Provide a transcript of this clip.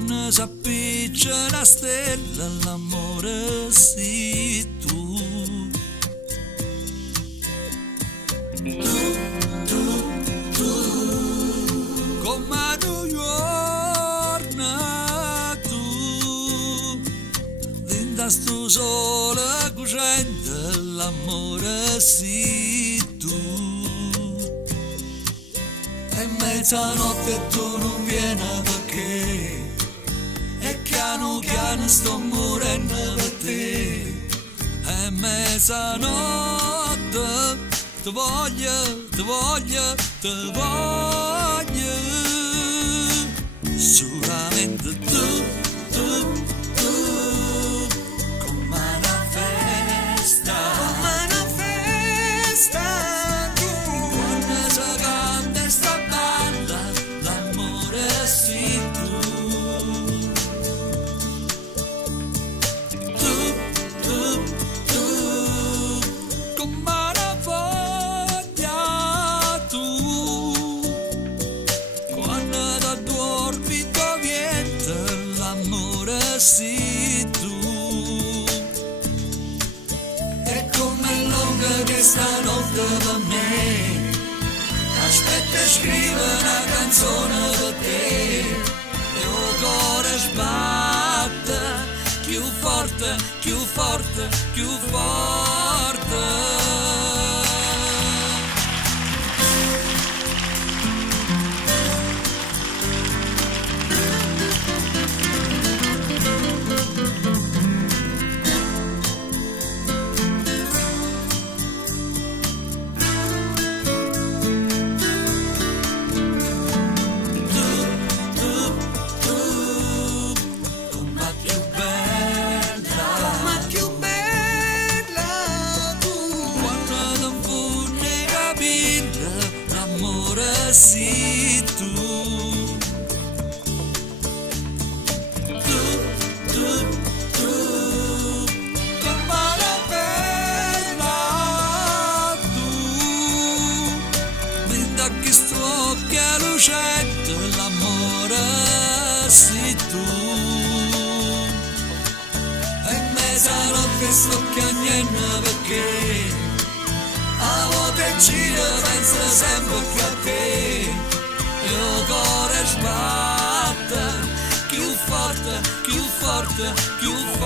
quando s'appiccia la stella l'amore sei tu. Come New York tu, dinda sto sole cosciente l'amore sei tu. E mezzanotte tu non vieni perché e piano piano sto morendo per te. E mezzanotte ti voglio, ti voglio, ti voglio. Solamente tu, come una festa, come una festa. Quando si canta sta banda, l'amore sei tu. Come una foglia tu. Quando da dormito viene l'amore sei tu. E come lunga che stanotte per me, aspetta scrivere una canzone per te. Il cuore sbatte più forte, più forte, più forte. Sei tu, come la perla tu, vinta che sto occhio lucente, l'amore sei tu. E mezzanotte sto chiagnendo perché a volte gira pensa sempre più a te. Il cuore sbatte più forte, più forte, più forte.